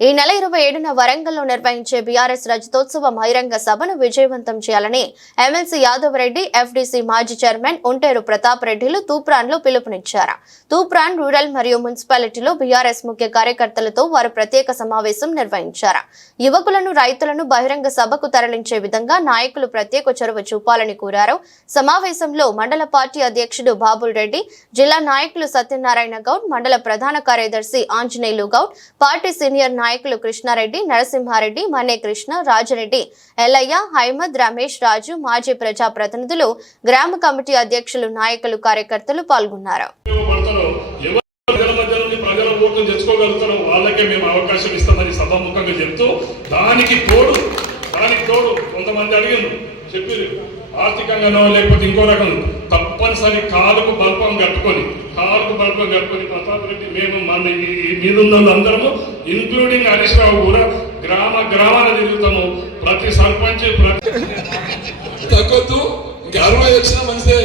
ఈ నెల 27న వరంగల్లో నిర్వహించే బీఆర్ఎస్ రజతోత్సవ బహిరంగ సభను విజయవంతం చేయాలని ఎమ్మెల్సీ యాదవ్ రెడ్డి, ఎఫ్డీసీ మాజీ చైర్మన్ ఉంటేరు ప్రతాప్ రెడ్డిలు తూప్రాన్లో పిలుపునిచ్చారు. తూప్రాన్ రూరల్ మరియు మున్సిపాలిటీలో బీఆర్ఎస్ ముఖ్య కార్యకర్తలతో వారు ప్రత్యేక సమావేశం నిర్వహించారు. యువకులను, రైతులను బహిరంగ సభకు తరలించే విధంగా నాయకులు ప్రత్యేక చొరవ చూపాలని కోరారు. సమావేశంలో మండల పార్టీ అధ్యక్షుడు బాబుల్ రెడ్డి, జిల్లా నాయకులు సత్యనారాయణ గౌడ్, మండల ప్రధాన కార్యదర్శి ఆంజనేయులు గౌడ్, పార్టీ సీనియర్ నాయకులు కృష్ణారెడ్డి, నరసింహారెడ్డి, మనే కృష్ణ, రాజరెడ్డి, ఎల్లయ్య, హైమద్, రమేష్, రాజు, మాజీ ప్రజా ప్రతినిధులు, గ్రామ కమిటీ అధ్యక్షులు, నాయకులు, కార్యకర్తలు పాల్గొన్నారు. వాళ్ళకే మేము అవకాశం ఇస్తామని సభాముఖంగా చెప్తూ దానికి తోడు కొంతమంది అడిగారు, చెప్పారు ఆర్థికంగానో లేకపోతే ఇంకో రకం తప్పనిసరి కాలుకు బల్పం కట్టుకొని ప్రతాప్ రెడ్డి మేము మన మీదున్న అందరము ఇంక్లూడింగ్ హరీష్ రావు కూడా గ్రామాల తిరుగుతాము. ప్రతి సర్పంచ్ తగ్గొద్దు. ఇంకా 60 వచ్చిన మంచిదే.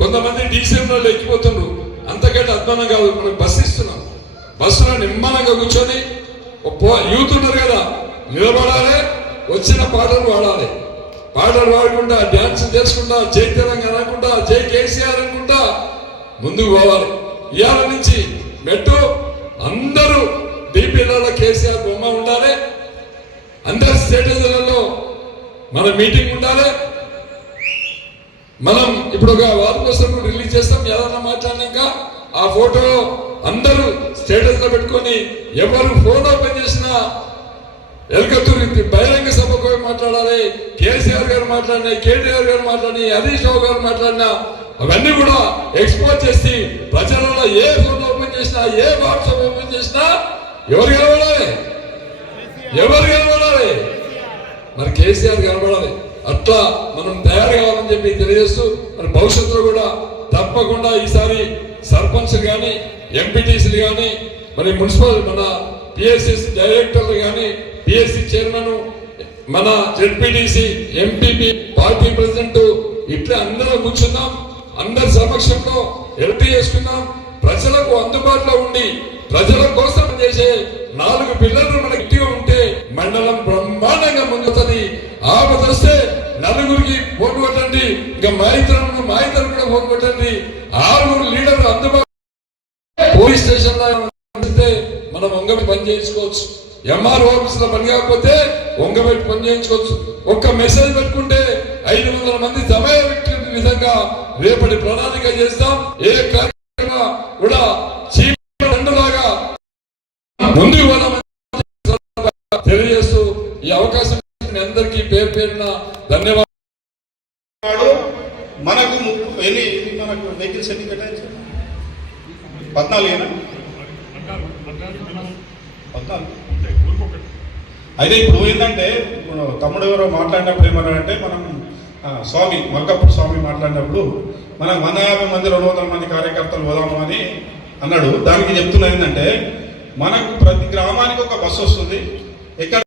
కొంతమంది డీసీఎంలో ఎక్కిపోతుండ్రు. అంతకంటే అద్భుతం కాదు. మనం బస్సు ఇస్తున్నాం. బస్సులో నిమ్మలంగా కూర్చొని యూత్ ఉన్నారు కదా, నిలబడాలి, వచ్చిన పాటలు పాడాలి. పాటలు పాడకుండా, డ్యాన్స్ చేసుకుంటా, జై తెలంగాణ అనుకుంటా, జై కేసీఆర్ అనుకుంటా ముందుకు పోవాలి. ఇవాళ నుంచి మెట్టు అందరూ డీపీలలో కేసీఆర్ బొమ్మ ఉండాలి. అందరు స్టేటేజ్లలో మన మీటింగ్ ఉండాలి. మనం ఇప్పుడు ఒక వారం కోసం రిలీజ్ చేస్తాం. ఏదన్నా మాట్లాడినాక ఆ ఫోటో అందరూ స్టేటస్ లో పెట్టుకొని ఎవరు ఫోన్ ఓపెన్ చేసినా ఎల్కత్తూరు బహిరంగ సభకు మాట్లాడాలి. కేసీఆర్ గారు మాట్లాడినా, కేటీఆర్ గారు మాట్లాడి, హరీష్ రావు గారు మాట్లాడినా అవన్నీ కూడా ఎక్స్పోజ్ చేసి ప్రజలలో ఏ ఫోన్ ఓపెన్ చేసినా, ఏ వాట్సాప్ ఓపెన్ చేసినా ఎవరు కనబడాలి? మరి కేసీఆర్ కనబడాలి. అట్లా మనం తయారు కావాలని చెప్పి తెలియజేస్తూ మరి భవిష్యత్తులో కూడా తప్పకుండా ఈసారి సర్పంచ్ కానీ, ఎంపీటీసీలు కానీ, మరి మున్సిపల్ మన పిఎస్సి డైరెక్టర్లు కానీ, పిఎస్సి చైర్మన్, మన జెడ్పీటీసీ, ఎంపీపీ, పార్టీ ప్రెసిడెంట్ ఇట్లా అందరూ కూర్చున్నాం. అందరి సమక్షంలో ఎల్టీ చేసుకున్నాం. ప్రజలకు అందుబాటులో ఉండి ప్రజల కోసం చేసే 4 పిల్లలు మనకి గట్టిగా ఉంటే మండలం బ్రహ్మాండంగా ముందుతుంది. ఆపద వస్తే నలుగురికి ఫోన్ కొట్టండి. ఇంకా మా ఇద్దరు కూడా ఫోన్ కొట్టండి. 6 లీడర్లు అందుబాటులో పోలీస్ స్టేషన్ లో మనం వంగబెట్టి పని చేయించుకోవచ్చు. ఎంఆర్ఓ ఆఫీస్ లో పని కాకపోతే వంగబెట్టి పని చేయించుకోవచ్చు. ఒక్క మెసేజ్ పెట్టుకుంటే 500 మంది జమ పెట్టిన విధంగా రేపటి ప్రణాళిక చేస్తాం. ఏ కార్యక్రమం కూడా చీలాగా ముందుకు తెలియజేస్తూ ఈ అవకాశం అందరికీ పేరున ధన్యవాదాలు. మనకు వెహికల్స్ ఎన్ని కేటాయించారు? 14 అయితే ఇప్పుడు ఏంటంటే తమ్ముడు ఎవరో మాట్లాడినప్పుడు ఏమన్నాడంటే, మనం స్వామి మల్కాపూర్ స్వామి మాట్లాడినప్పుడు మనం 150 మంది 200 మంది కార్యకర్తలు పోదాము అని అన్నాడు. దానికి చెప్తున్నా ఏంటంటే, మనకు ప్రతి గ్రామానికి ఒక బస్సు వస్తుంది. ఎక్కడ